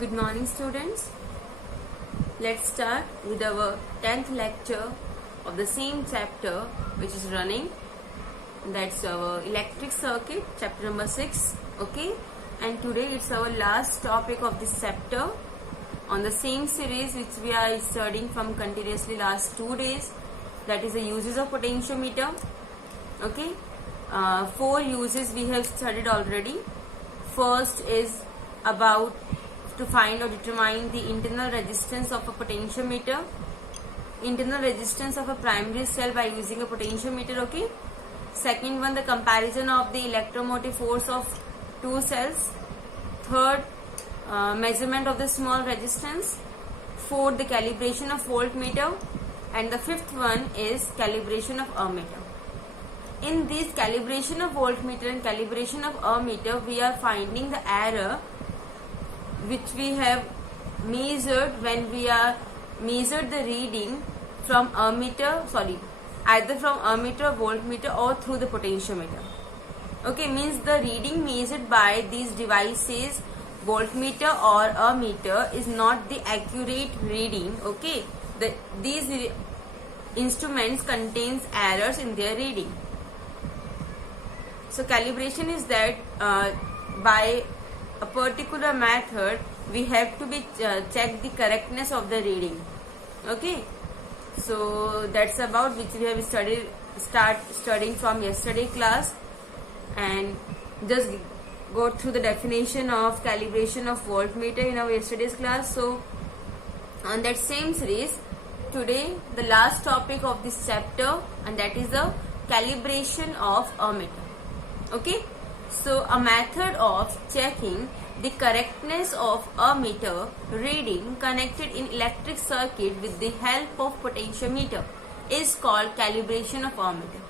Good morning, students. Let's start with our 10th lecture of the same chapter which is running. That's our electric circuit, chapter number 6. Okay, and today it's our last topic of this chapter on the same series which we are studying from continuously last 2 days. That is the uses of potentiometer. Okay, 4 uses we have studied already. First is about to find or determine the internal resistance of a potentiometer, internal resistance of a primary cell by using a potentiometer. Okay. Second one, the comparison of the electromotive force of two cells. Third, measurement of the small resistance. Fourth, the calibration of voltmeter, and the fifth one is calibration of ammeter. In this calibration of voltmeter and calibration of ammeter, we are finding the error which we have measured when we are measured the reading from either from ammeter, voltmeter, or through the potentiometer. Okay, means the reading measured by these devices, voltmeter or ammeter, is not the accurate reading. Okay, these instruments contains errors in their reading. So calibration is that by a particular method we have to be check the correctness of the reading. Okay, so that's about which we have studying from yesterday class, and just go through the definition of calibration of voltmeter in our yesterday's class. So on that same series, today the last topic of this chapter, and that is the calibration of ammeter. Okay, so a method of checking the correctness of ammeter reading connected in electric circuit with the help of potentiometer is called calibration of ammeter.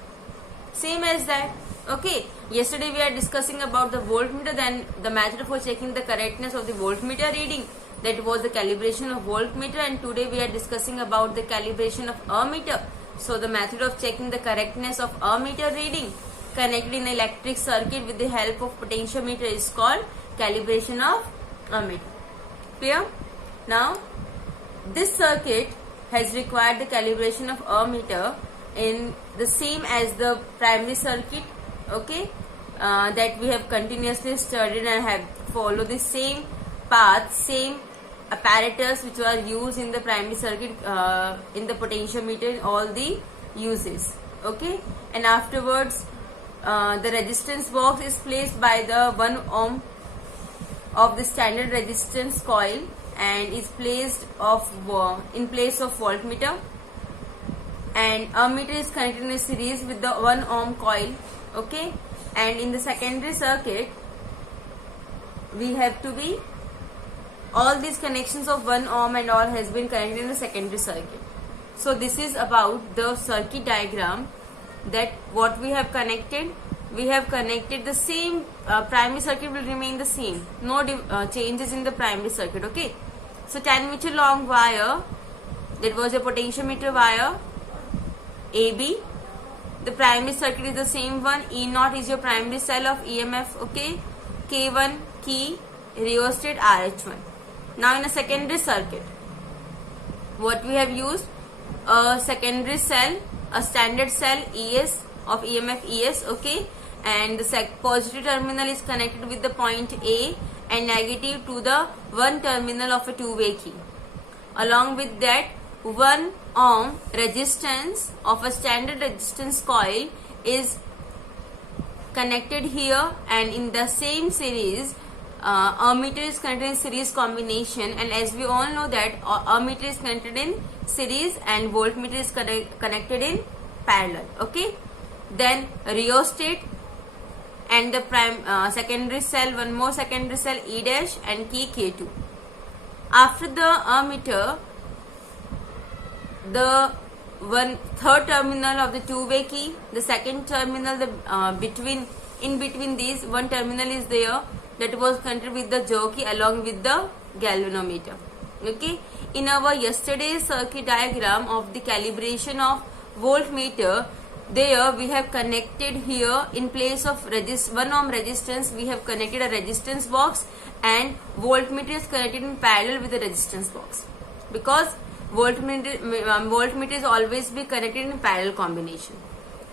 Same as that. Okay, yesterday we are discussing about the voltmeter, then the method for checking the correctness of the voltmeter reading, that was the calibration of voltmeter, and today we are discussing about the calibration of ammeter. So the method of checking the correctness of ammeter reading connected in electric circuit with the help of potentiometer is called calibration of ammeter. Clear? Now, this circuit has required the calibration of ammeter in the same as the primary circuit. Okay, that we have continuously studied and have followed the same path, same apparatus which were used in the primary circuit, in the potentiometer, in all the uses. Okay, and afterwards the resistance box is placed by the 1 ohm of the standard resistance coil and is placed in place of voltmeter, and ammeter is connected in a series with the 1 ohm coil. Okay, and in the secondary circuit we have to be all these connections of 1 ohm and all has been connected in the secondary circuit. So this is about the circuit diagram, that what we have connected the same. Primary circuit will remain the same, no changes in the primary circuit. Okay, so 10 meter long wire, that was a potentiometer wire AB. The primary circuit is the same one. E0 is your primary cell of EMF. Okay, K1 key, rheostat, RH1. Now in a secondary circuit, what we have used, a secondary cell, a standard cell ES of EMF ES. Okay, and the positive terminal is connected with the point A and negative to the one terminal of a two-way key. Along with that, 1 ohm resistance of a standard resistance coil is connected here, and in the same series ammeter is connected in series combination, and as we all know that ammeter is connected in series and voltmeter is connected in parallel. Okay, then rheostat and the secondary cell, one more secondary cell E dash and key K2. After the ammeter, the third terminal of the two-way key, the second terminal, in between these one terminal is there, that was connected with the jockey along with the galvanometer. Okay, in our yesterday's circuit diagram of the calibration of voltmeter, there we have connected here in place of 1 ohm resistance, we have connected a resistance box, and voltmeter is connected in parallel with the resistance box, because voltmeter is always be connected in parallel combination.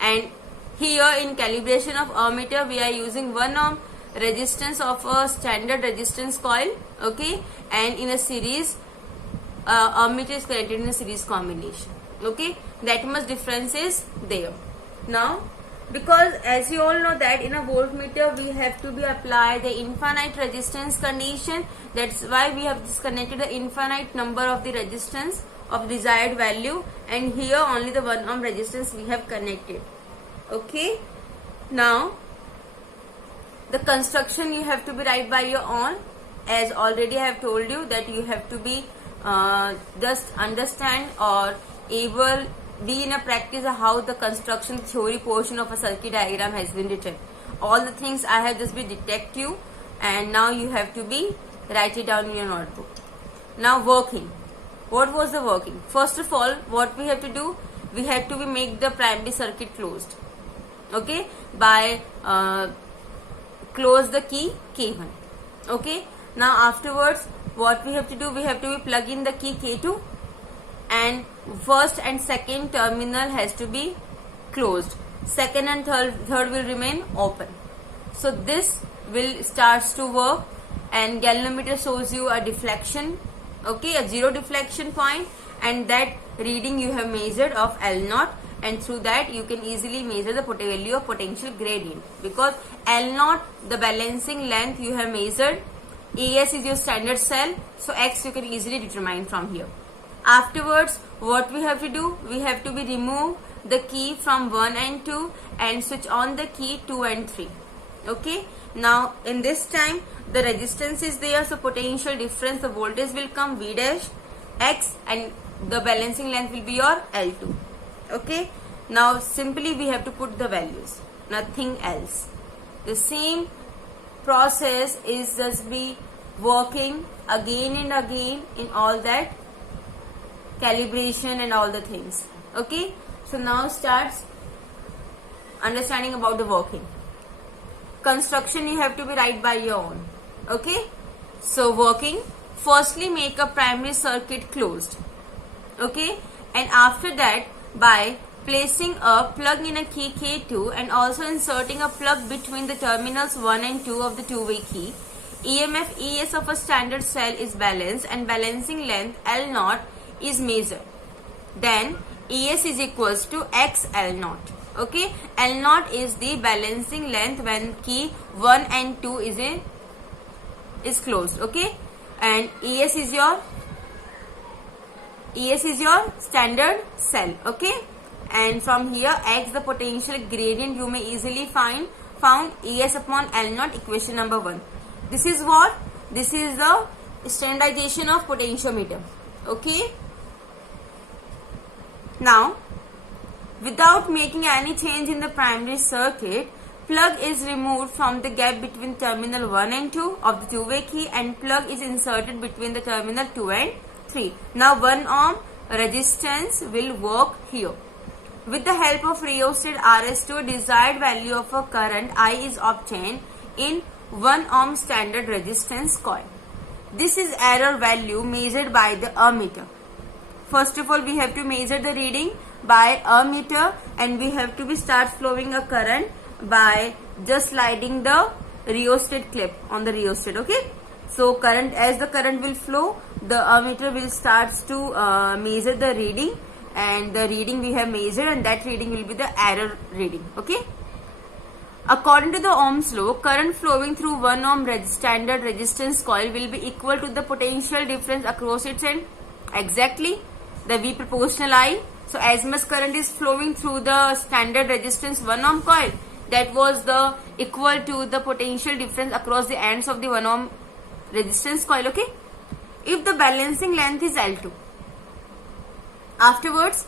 And here in calibration of ammeter, we are using 1 ohm resistance of a standard resistance coil, okay, and in a series ammeter is connected in a series combination, okay. That much difference is there. Now, because as you all know that in a voltmeter we have to be apply the infinite resistance condition, that's why we have disconnected the infinite number of the resistance of desired value, and here only the 1 ohm resistance we have connected, okay. Now, the construction you have to be write by your own, as already I have told you that you have to be just understand or able be in a practice of how the construction theory portion of a circuit diagram has been written. All the things I have just been detect you, and now you have to be write it down in your notebook. Now working. What was the working? First of all, what we have to do? We have to be make the primary circuit closed. Okay, by close the key K1. Okay. Now afterwards, what we have to do? We have to be plug in the key K2, and first and second terminal has to be closed. Second and third will remain open. So this will starts to work, and galvanometer shows you a deflection, okay, a zero deflection point, and that reading you have measured of L0, and through that you can easily measure the value of potential gradient, because L0, the balancing length you have measured, AS is your standard cell, so X you can easily determine from here. Afterwards, what we have to do? We have to be remove the key from 1 and 2 and switch on the key 2 and 3. Okay. Now, in this time, the resistance is there, so potential difference, the voltage will come V dash X, and the balancing length will be your L2. Okay. Now, simply we have to put the values, nothing else. The same process is just be working again and again in all that calibration and all the things. Okay. So now starts understanding about the working. Construction you have to be write by your own. Okay. So working, firstly make a primary circuit closed. Okay. And after that, by placing a plug in a key K2 and also inserting a plug between the terminals 1 and 2 of the two-way key, EMF ES of a standard cell is balanced and balancing length L0 is measured. Then ES is equals to X L0. Okay, L0 is the balancing length when key 1 and 2 is closed. Okay, and ES is your standard cell. Okay, and from here X the potential gradient you may easily found ES upon L0, equation number 1. This is what? This is the standardization of potentiometer. Okay. Now, without making any change in the primary circuit, plug is removed from the gap between terminal 1 and 2 of the two-way key, and plug is inserted between the terminal 2 and 3. Now 1 ohm resistance will work here. With the help of rheostat RS2, a desired value of a current I is obtained in 1 ohm standard resistance coil. This is error value measured by the ammeter. First of all, we have to measure the reading by ammeter, and we have to be start flowing a current by just sliding the rheostat clip on the rheostat. Okay, so current, as the current will flow, the ammeter will starts to measure the reading, and the reading we have measured, and that reading will be the error reading. Okay. According to the Ohm's law, current flowing through 1 ohm standard resistance coil will be equal to the potential difference across its end. Exactly, the V proportional I. So as much current is flowing through the standard resistance 1 ohm coil, that was the equal to the potential difference across the ends of the 1 ohm resistance coil. Okay. If the balancing length is L2. Afterwards,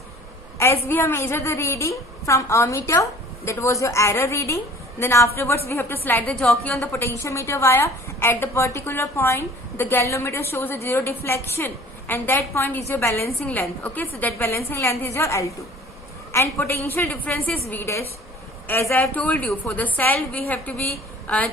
as we have measured the reading from ammeter, that was your error reading. Then afterwards we have to slide the jockey on the potentiometer wire. At the particular point, the galvanometer shows a zero deflection, and that point is your balancing length. Okay, so that balancing length is your L2. and potential difference is V dash. As I have told you, for the cell we have to be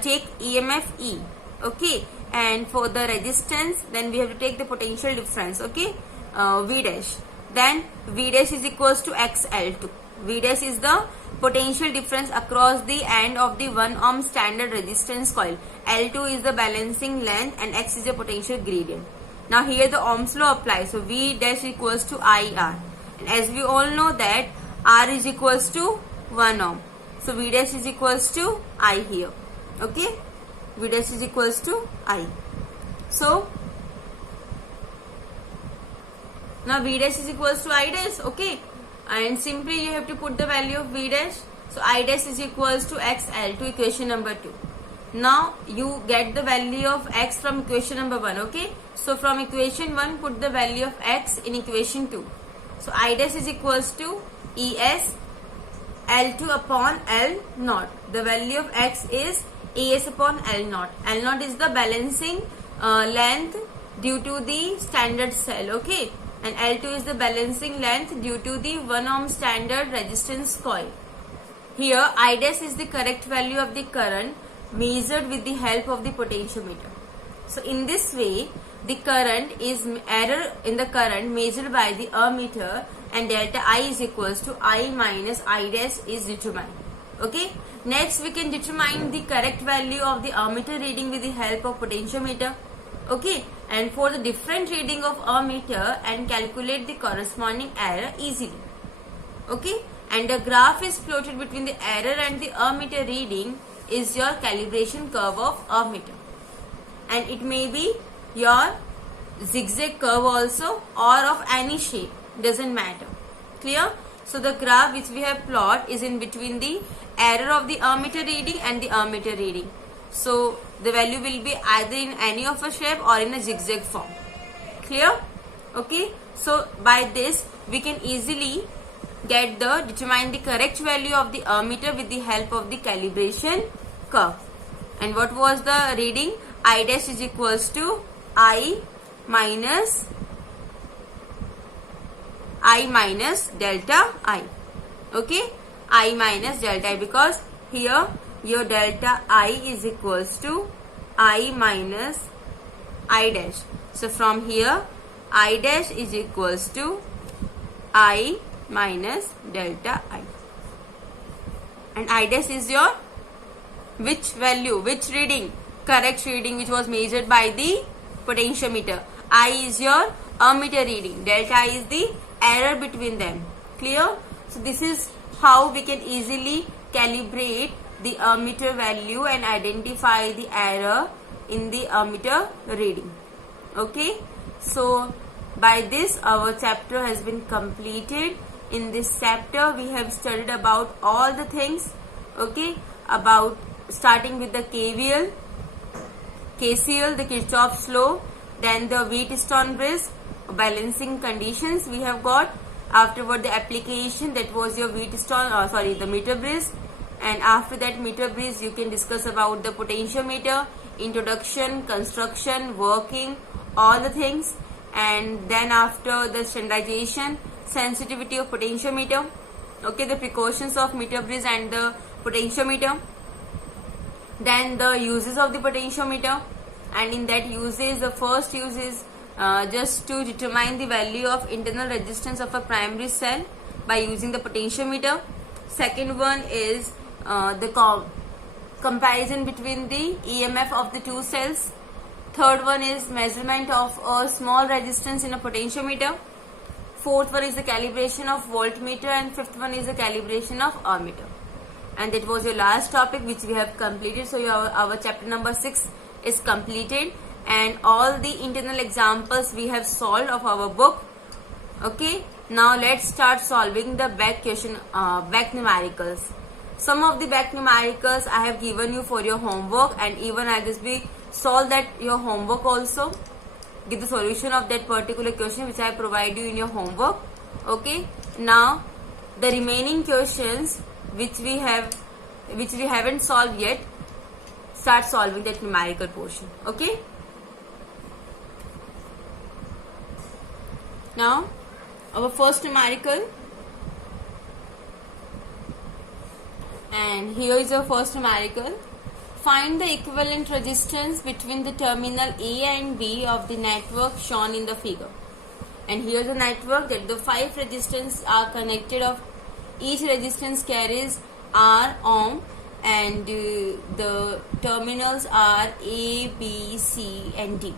take EMF E, okay, and for the resistance then we have to take the potential difference, okay, V dash. Then V dash is equals to XL2. V dash is the potential difference across the end of the 1 ohm standard resistance coil. L2 is the balancing length and X is the potential gradient. Now here the Ohm's law applies. So V dash equals to IR. And as we all know that R is equals to 1 ohm. So V dash is equals to I here. Okay. V dash is equals to I. So now V dash is equals to I dash. Okay. And simply you have to put the value of V dash. So I dash is equals to XL to equation number 2. Now you get the value of X from equation number 1. Okay. So from equation 1 put the value of X in equation 2. So I dash is equals to ES L2 upon L naught. The value of X is ES upon L naught. L naught is the balancing length due to the standard cell. Okay. And L2 is the balancing length due to the 1 ohm standard resistance coil. Here I dash is the correct value of the current measured with the help of the potentiometer. So in this way the current is error in the current measured by the ammeter and delta I is equals to I minus I dash is determined. Okay. Next we can determine the correct value of the ammeter reading with the help of potentiometer. Okay. And for the different reading of ammeter and calculate the corresponding error easily. Okay. And the graph is plotted between the error and the ammeter reading is your calibration curve of ammeter. And it may be your zigzag curve also or of any shape, doesn't matter. Clear? So the graph which we have plot is in between the error of the ammeter reading and the ammeter reading. So the value will be either in any of a shape or in a zigzag form. Clear? Okay. So by this we can easily determine the correct value of the ammeter with the help of the calibration curve. And what was the reading? I dash is equals to I minus delta I. Okay. I minus delta I, because here your delta I is equals to I minus I dash. So from here I dash is equals to I minus delta I. And I dash is your which value, which reading? Correct reading which was measured by the potentiometer. I is your ammeter reading. Delta I is the error between them. Clear? So this is how we can easily calibrate the ammeter value and identify the error in the ammeter reading. Okay. So by this our chapter has been completed. In this chapter we have studied about all the things. Okay. About starting with the KVL, KCL, the Kirchhoff's law, then the Wheatstone bridge, balancing conditions we have got. Afterward the application, that was your the meter bridge. And after that meter bridge you can discuss about the potentiometer, introduction, construction, working, all the things. And then after the standardization, sensitivity of potentiometer, okay, the precautions of meter bridge and the potentiometer. Then the uses of the potentiometer, and in that uses the first use is just to determine the value of internal resistance of a primary cell by using the potentiometer. Second one is the comparison between the EMF of the two cells. Third one is measurement of a small resistance in a potentiometer. Fourth one is the calibration of voltmeter, and fifth one is the calibration of ammeter. And that was your last topic which we have completed. So our chapter number 6 is completed, and all the internal examples we have solved of our book. Okay. Now let's start solving the back numericals. Some of the back numericals I have given you for your homework, and even I just be solve that your homework also. Give the solution of that particular question which I provide you in your homework. Okay. Now the remaining questions which we haven't solved yet, start solving that numerical portion. Okay. Now our first numerical, And here is your first numerical. Find the equivalent resistance between the terminal A and B of the network shown in the figure. And here is the network that the 5 resistors are connected. Of each resistance carries R ohm, and the terminals are A, B, C and D.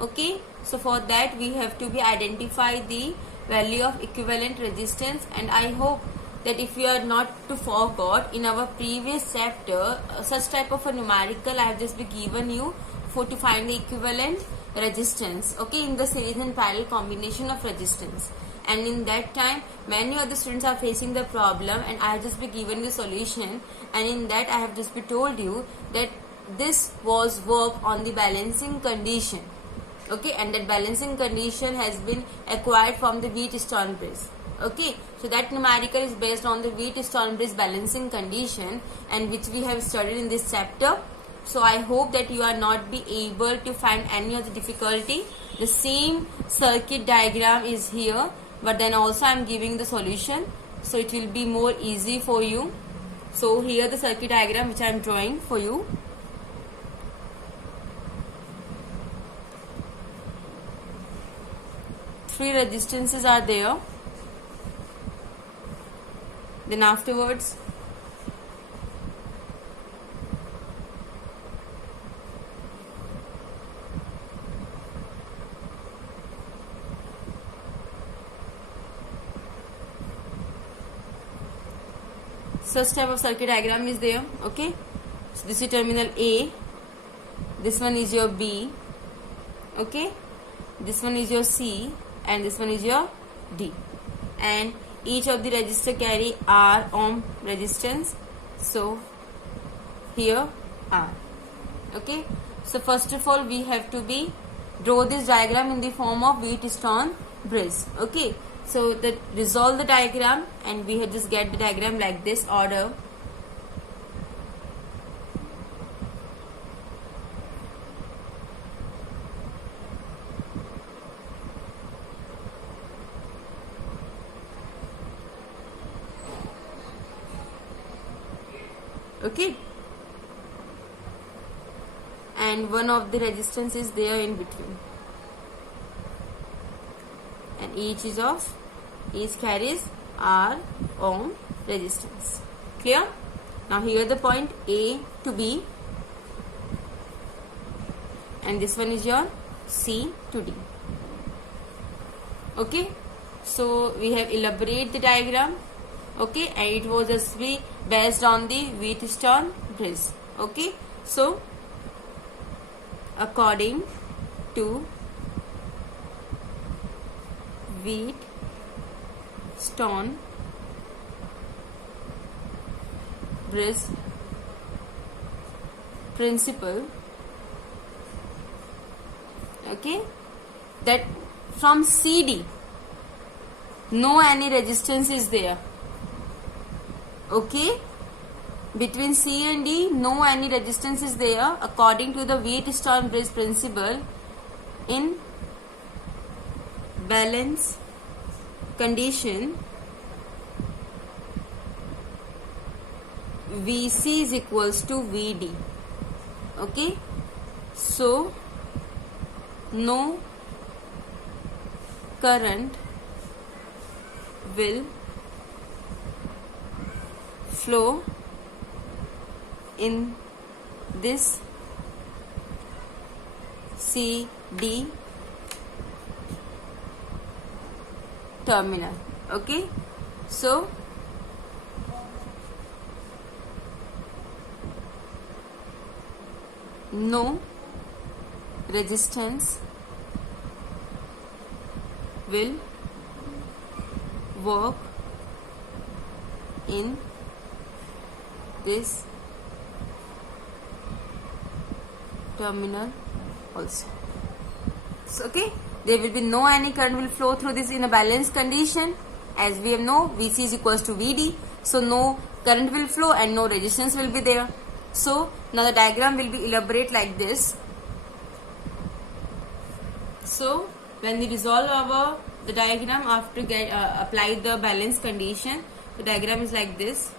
Okay, so for that we have to be identify the value of equivalent resistance. And I hope that if you are not to forgot, in our previous chapter such type of a numerical I have just been given you for to find the equivalent resistance, okay, in the series and parallel combination of resistance. And in that time many of the students are facing the problem, and I have just been given the solution. And in that I have just been told you that this was work on the balancing condition, okay, and that balancing condition has been acquired from the Wheatstone bridge. Okay, so that numerical is based on the Wheatstone bridge balancing condition, and which we have studied in this chapter. So I hope that you are not be able to find any of the difficulty. The same circuit diagram is here, but then also I am giving the solution, so it will be more easy for you. So here the circuit diagram which I am drawing for you. Three resistances are there. Then afterwards such type of circuit diagram is there. Okay, so this is terminal A, this one is your B, okay, this one is your C, and this one is your D. And each of the resistor carry R ohm resistance. So here R. Okay, so first of all we have to be draw this diagram in the form of Wheatstone bridge. Okay, so that resolve the diagram, and we have just get the diagram like this order. Okay, and one of the resistance is there in between, and each carries R ohm resistance. Clear? Now here the point A to B, and this one is your C to D. Okay, so we have elaborate the diagram. Okay, and it was just be based on the Wheatstone bridge. Okay, so according to Wheatstone bridge principle, okay, that from CD no any resistance is there. Okay, between C and D no any resistance is there according to the Wheatstone bridge principle. In balance condition, VC is equals to VD. Okay, so no current will flow in this CD terminal. Okay, so no resistance will work in this terminal also. So okay, there will be no any current will flow through this in a balanced condition. As we have know, VC is equals to VD, so no current will flow and no resistance will be there. So now the diagram will be elaborate like this. So when we resolve the diagram after get apply the balance condition, the diagram is like this.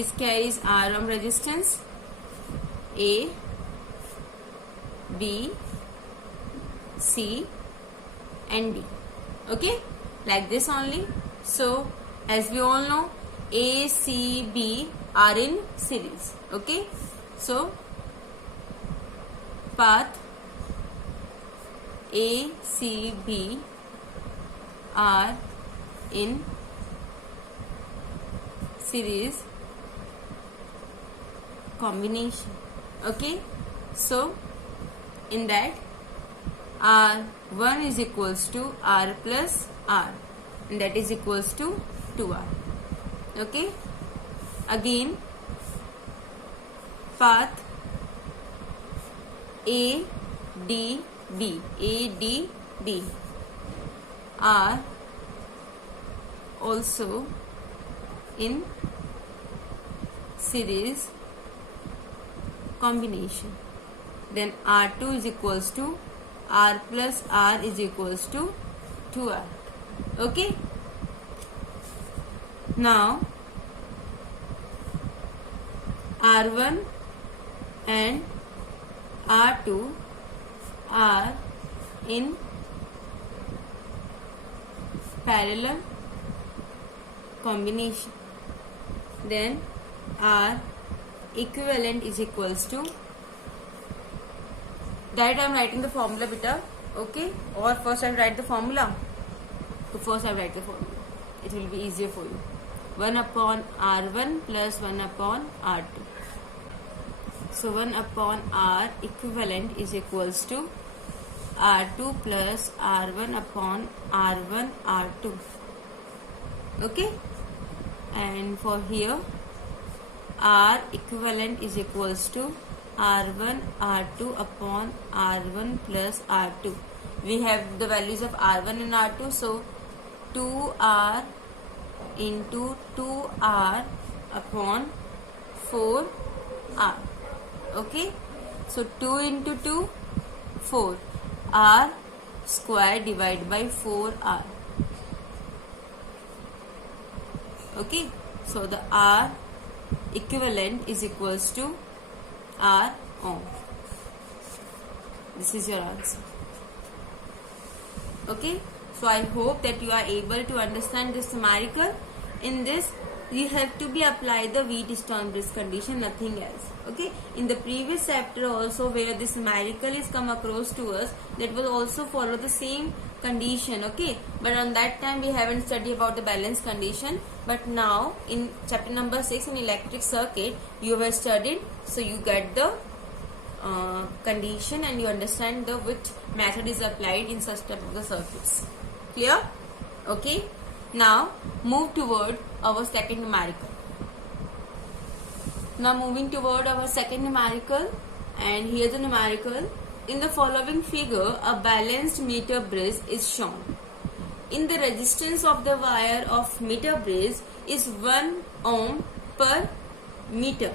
is carries R ohm resistance, A, B, C and D. Okay, like this only. So as we all know, A, C, B are in series. Okay, so path A, C, B are in series combination. Okay, so in that R1 is equals to R plus R, and that is equals to 2R. Okay, again path A, D, B, A, D, B are also in series combination. Then R2 is equals to R plus R is equals to 2R. Okay, now R1 and R2 are in parallel combination. Then R equivalent is equals to, that I am writing the formula beta. Okay, or first I write the formula. So first I write the formula, it will be easier for you. 1 upon R1 plus 1 upon R2. So 1 upon R equivalent is equals to R2 plus R1 upon R1 R2. Okay, and for here R equivalent is equals to R1 R2 upon R1 plus R2. We have the values of R1 and R2, so 2R into 2R upon 4R. Okay, so 2 into 2, 4. R square divided by 4R. Okay, so the R equivalent is equals to R ohm. This is your answer. Okay, so I hope that you are able to understand this numerical. In this, you have to be apply the Wheat-Stone-Bridge condition, nothing else. Okay, in the previous chapter also, where this numerical is come across to us, that will also follow the same condition. Okay, but on that time we haven't studied about the balance condition, but now in chapter number 6 in electric circuit you have studied, so you get the condition and you understand the which method is applied in such type of the circuits. Clear? Okay, now move toward our second numerical. Now moving toward our second numerical, and here the numerical. In the following figure, a balanced meter bridge is shown. In the resistance of the wire of meter bridge is 1 ohm per meter.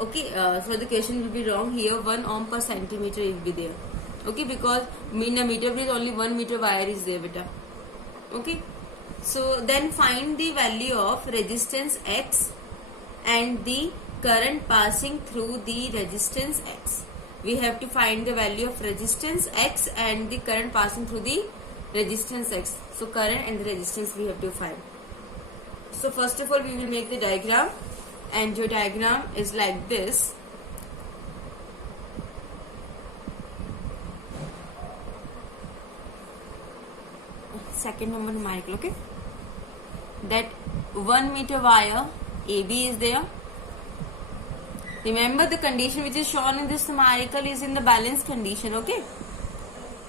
Okay, so the question will be wrong here. 1 ohm per centimeter will be there. Okay, because in a meter bridge only 1 meter wire is there, beta. Okay, so then find the value of resistance X and the current passing through the resistance X. We have to find the value of resistance X and the current passing through the resistance X. So current and the resistance we have to find. So first of all we will make the diagram, and your diagram is like this. Second number numerical. Okay, that 1 meter wire AB is there. Remember, the condition which is shown in this numerical is in the balance condition. Okay,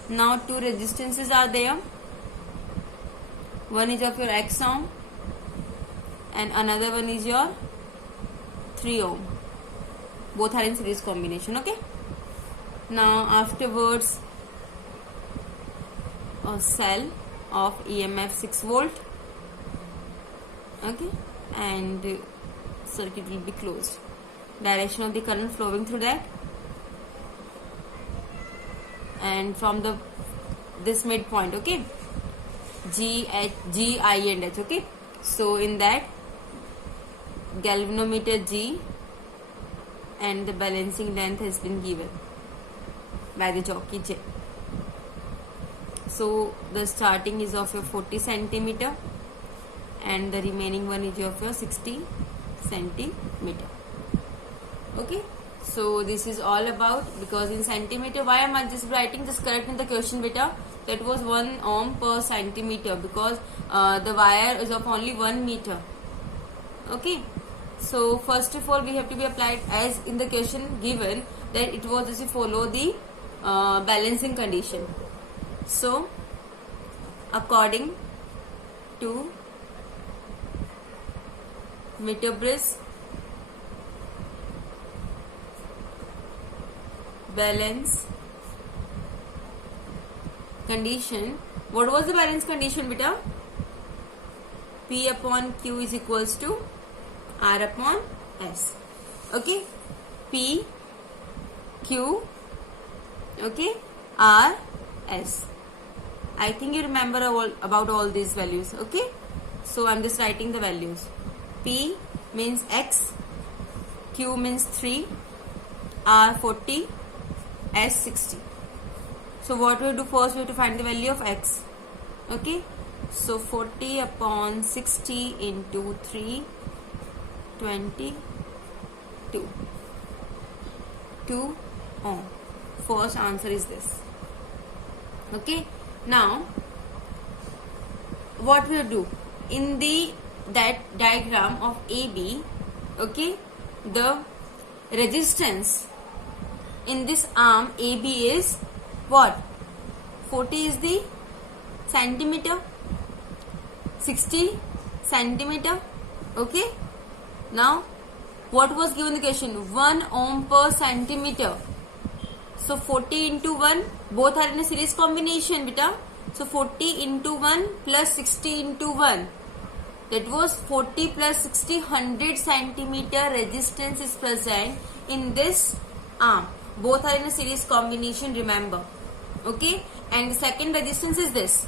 now two resistances are there. One is of your X ohm and another one is your 3 ohm. Both are in series combination. Okay, now afterwards a cell of EMF 6 volt. Okay, and circuit will be closed. Direction of the current flowing through that, and from the this midpoint. Okay, G, H, G, I and H. Okay, so in that galvanometer G, and the balancing length has been given by the jockey J. So the starting is of your 40 centimeter and the remaining one is of your 60 centimeter. Okay, so this is all about, because in centimeter, why am I just writing, just correcting the question beta, that was 1 ohm per centimeter, because the wire is of only 1 meter. Okay, so first of all we have to be applied as in the question given that it was to follow the balancing condition. So according to Meterbris balance condition, what was the balance condition beta? P upon Q is equals to R upon S. Okay, P, Q, okay, R, S. I think you remember about all these values. Okay, so I'm just writing the values. P means X, Q means 3, R 40, S 60. So what we do first, we have to find the value of X. Okay, so 40 upon 60 into 3, 22. 2 ohm. First answer is this. Okay, now what we do in that diagram of AB, okay, the resistance in this arm AB is what? 40 is the centimeter, 60 centimeter. Okay, now what was given the question? 1 ohm per centimeter. So 40 into 1, both are in a series combination beta. So 40 into 1 plus 60 into 1, that was 40 plus 60, 100 centimeter resistance is present in this arm. Both are in a series combination, remember. Okay, and the second resistance is this.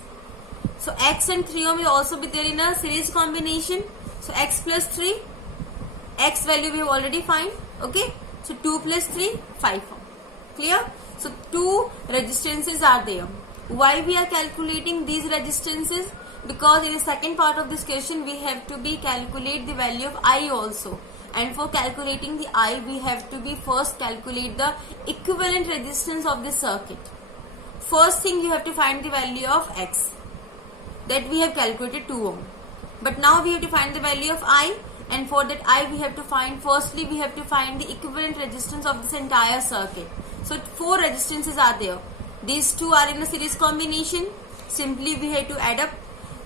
So X and 3 ohm will also be there in a series combination. So X plus 3, X value we have already find. Okay, so 2 plus 3, 5 ohm. Clear? So 2 resistances are there. Why we are calculating these resistances? Because in the second part of this question we have to be calculate the value of I also. And for calculating the I, we have to be first calculate the equivalent resistance of the circuit. First thing you have to find the value of X. That we have calculated 2 ohm. But now we have to find the value of I, and for that I we have to find, firstly we have to find the equivalent resistance of this entire circuit. So 4 resistances are there. These 2 are in a series combination. Simply we have to add up.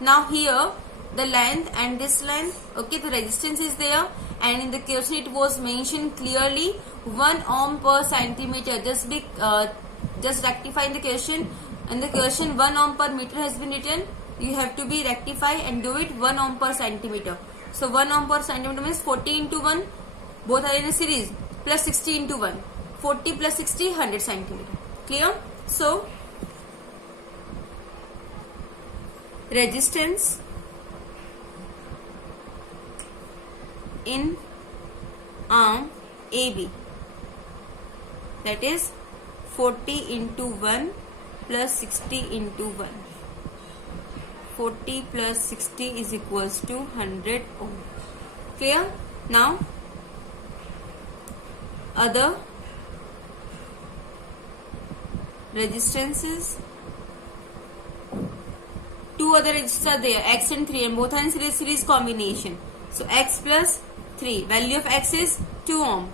Now here the length and this length, okay, the resistance is there, and in the question it was mentioned clearly 1 ohm per centimeter. Just rectifying the question. In the question 1 ohm per meter has been written. You have to be rectify and do it 1 ohm per centimeter. So 1 ohm per centimeter means 40 into 1, both are in a series, plus 60 into 1. 40 plus 60, 100 centimeter. Clear? So resistance in arm AB, that is 40 into 1 plus 60 into 1. 40 plus 60 is equals to 100 ohm. Clear? Now other resistances, 2 other resistors are there, X and 3, and both are in series combination. So X plus 3, value of X is 2 ohm.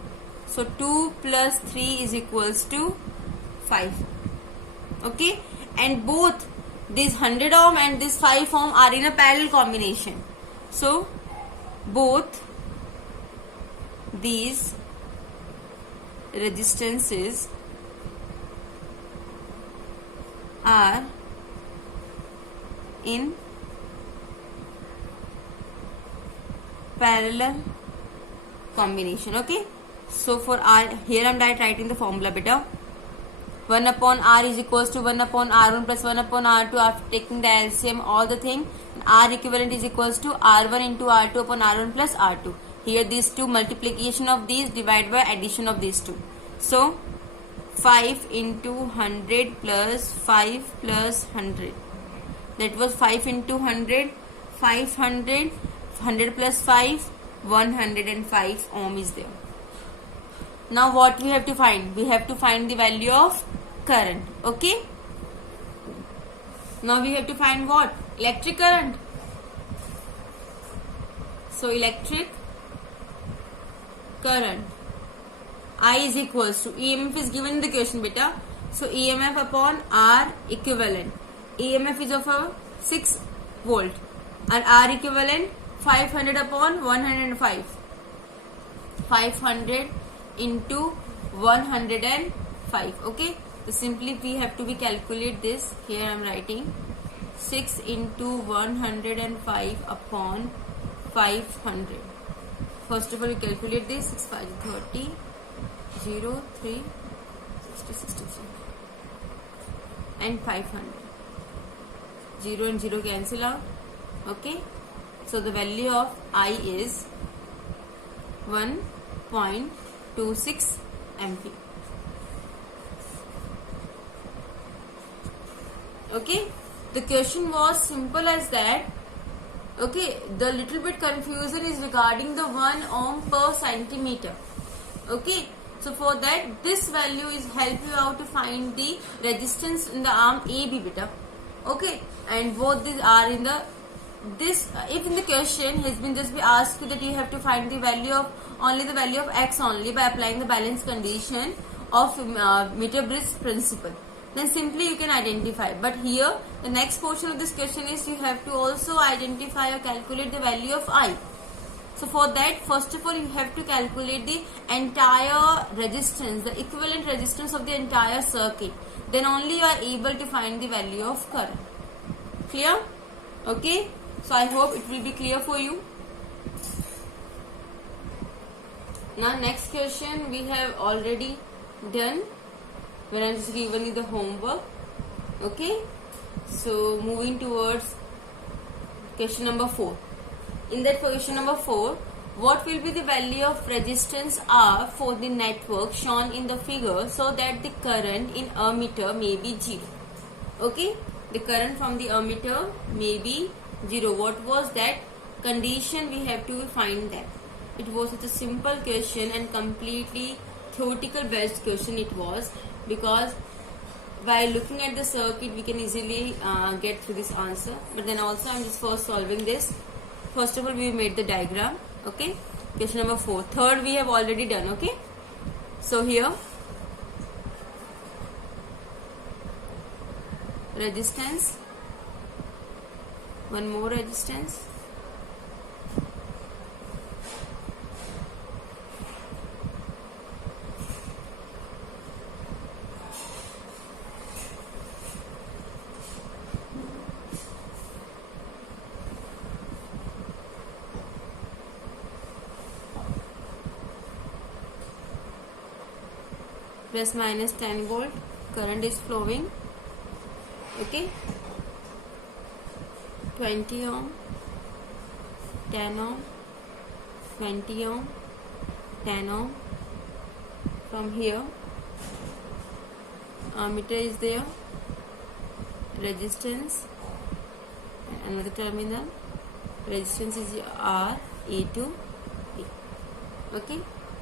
So 2 plus 3 is equals to 5. Okay, and both this 100 ohm and this 5 ohm are in a parallel combination. So both these resistances are in parallel combination. Okay, so for R, here I am writing the formula beta. 1 upon R is equals to 1 upon R1 plus 1 upon R2 after taking the LCM all the thing. R equivalent is equals to R1 into R2 upon R1 plus R2. Here these two, multiplication of these divided by addition of these two. So 5 into 100 plus 5 plus 100. That was 5 into 100, 500, 100 plus 5, 105 ohm is there. Now what we have to find? We have to find the value of current. Okay. Now we have to find what? Electric current. So electric current, I is equals to, EMF is given in the question beta. So EMF upon R equivalent. EMF is of a 6 volt and R equivalent 500 upon 105. 500 into 105. Okay. So simply we have to be calculate this. Here I am writing 6 into 105 upon 500. First of all, we calculate this. 6 5 30, 0 3 60 63 and 500. 0 and 0 cancel out. Okay. So the value of I is 1.26 ampere. Okay. The question was simple as that. Okay, the little bit confusion is regarding the 1 ohm per centimeter. Okay, so for that this value is help you out to find the resistance in the arm AB beta. Okay, and both these are in the this. If in the question has been just be asked that you have to find the value of only the value of X only by applying the balance condition of meter bridge principle, then simply you can identify. But here the next portion of this question is you have to also identify or calculate the value of I. So for that, first of all you have to calculate the entire resistance, the equivalent resistance of the entire circuit. Then only you are able to find the value of current. Clear? Okay. So I hope it will be clear for you. Now next question we have already done, when I am just given you the homework. Okay. So moving towards question number 4. In that question number 4, what will be the value of resistance R for the network shown in the figure so that the current in ammeter may be 0? Okay. The current from the ammeter may be 0. What was that condition? We have to find that. It was such a simple question and completely theoretical based question it was, because by looking at the circuit we can easily get through this answer. But then also I am just first solving this. First of all we made the diagram. Okay. Question number 4. Third we have already done. Okay. So here resistance, one more resistance, plus minus 10 volt, current is flowing. Okay, 20 ohm, 10 ohm, 20 ohm, 10 ohm. From here ammeter is there, resistance, and another terminal, resistance is R, A to B. Okay,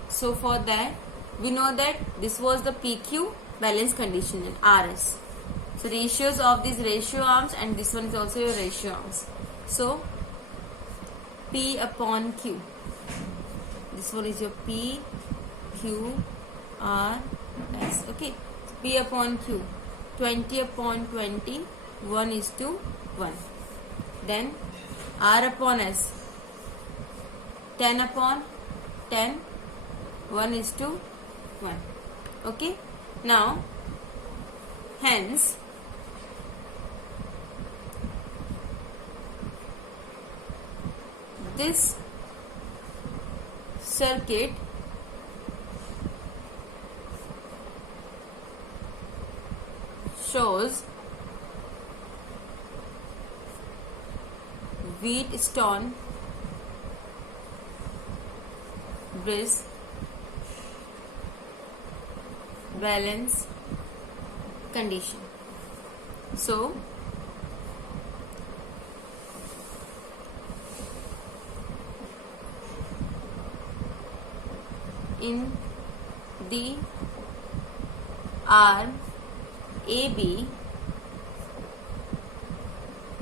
so for that we know that this was the PQ balance condition and RS. So ratios of these ratio arms, and this one is also your ratio arms. So P upon Q. This one is your P, Q, R, S. Okay. P upon Q. 20 upon 20. 1 is to 1. Then R upon S. 10 upon 10. 1 is to 1. Okay. Now, hence, this circuit shows Wheatstone brisk balance condition. So in the arm AB,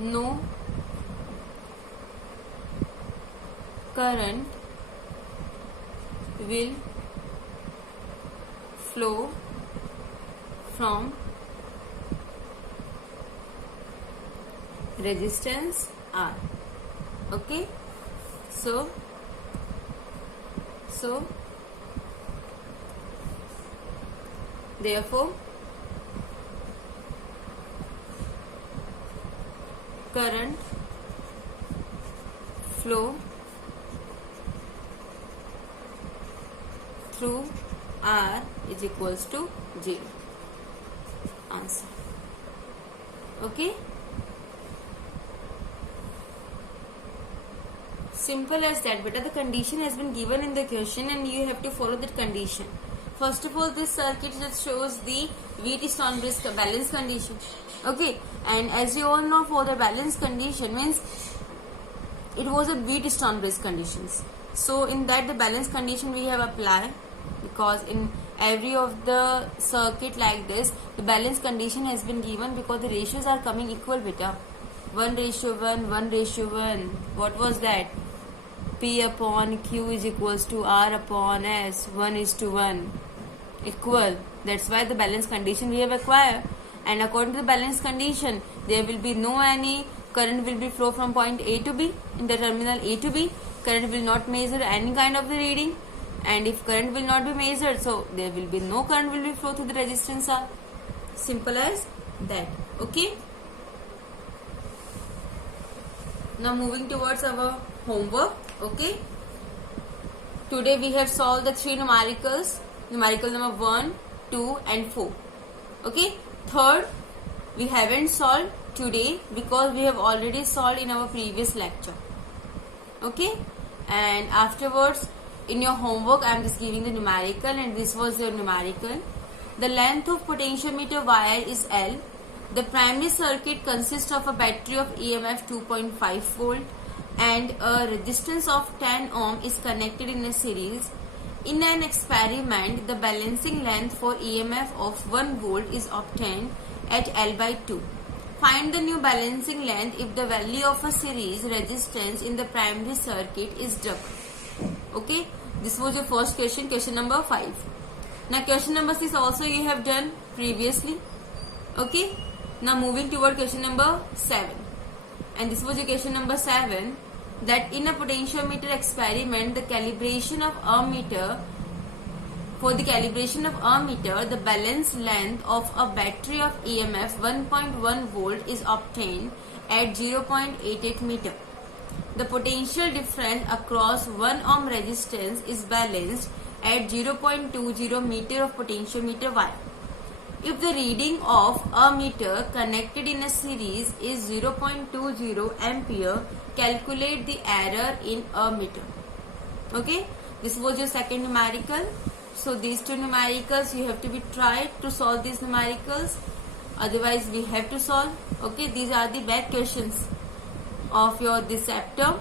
no current will flow from resistance R. Okay, so therefore current flow through R is equals to 0. Answer. Okay, simple as that. Beta, the condition has been given in the question and you have to follow that condition. First of all, this circuit just shows the Wheatstone-Brisk balance condition. Okay, and as you all know, for the balance condition means it was a Wheatstone-Brisk conditions. So in that the balance condition we have applied, because in every of the circuit like this the balance condition has been given because the ratios are coming equal. Beta, 1:1, 1:1. What was that? P upon Q is equals to R upon S, 1:1 equal. That's why the balance condition we have acquired, and according to the balance condition there will be no any current will be flow from point A to B. In the terminal A to B, current will not measure any kind of the reading, and if current will not be measured, so there will be no current will be flow through the resistance R. Simple as that. Okay, now moving towards our homework. Okay, today we have solved the 3 numericals, numerical number 1, 2 and 4. Okay, third we haven't solved today because we have already solved in our previous lecture. Okay, and afterwards in your homework I am just giving the numerical, and this was your numerical. The length of potentiometer wire is L. The primary circuit consists of a battery of EMF 2.5 volt and a resistance of 10 ohm is connected in a series. In an experiment, the balancing length for EMF of 1 volt is obtained at L by 2. Find the new balancing length if the value of a series resistance in the primary circuit is double. Okay, this was your first question, question number 5. Now question number 6 also you have done previously. Okay, now moving toward question number 7, and this was your question number 7, that in a potentiometer experiment the calibration of ammeter, for the calibration of ammeter the balance length of a battery of EMF 1.1 volt is obtained at 0.88 meter. The potential difference across 1 ohm resistance is balanced at 0.20 meter of potentiometer wire. If the reading of a meter connected in a series is 0.20 ampere, calculate the error in a meter. Okay, this was your second numerical. So these 2 numericals you have to be tried to solve these numericals, otherwise we have to solve. Okay, these are the back questions of your this chapter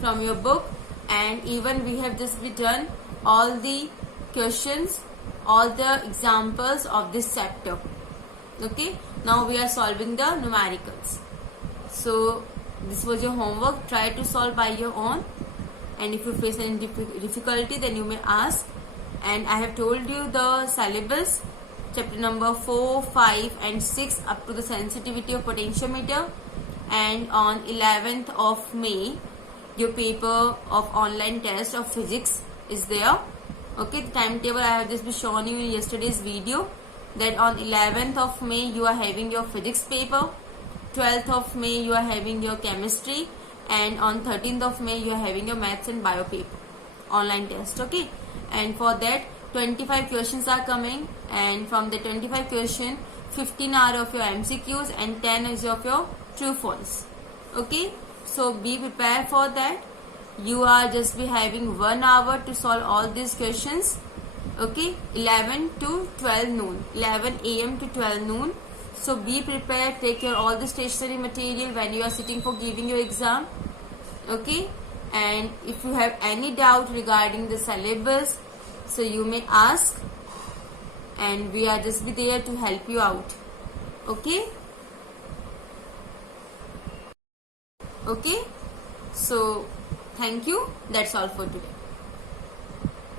from your book, and even we have just done all the questions, all the examples of this chapter. Okay, now we are solving the numericals. So this was your homework. Try to solve by your own, and if you face any difficulty then you may ask. And I have told you the syllabus, chapter number 4, 5 and 6 up to the sensitivity of potentiometer, and on 11th of May your paper of online test of physics is there. Okay, the timetable I have just been shown you in yesterday's video, that on 11th of May you are having your physics paper, 12th of May you are having your chemistry, and on 13th of May you are having your maths and bio paper online test. Okay, and for that 25 questions are coming, and from the 25 question 15 are of your MCQs and 10 is of your true false. Okay, so be prepared for that. you are just be having 1 hour to solve all these questions. Okay, 11 to 12 noon, 11 a.m. to 12 noon. So be prepared, take your all the stationery material when you are sitting for giving your exam. Okay, and if you have any doubt regarding the syllabus, so you may ask, and we are just be there to help you out. Okay. Okay, so thank you. That's all for today.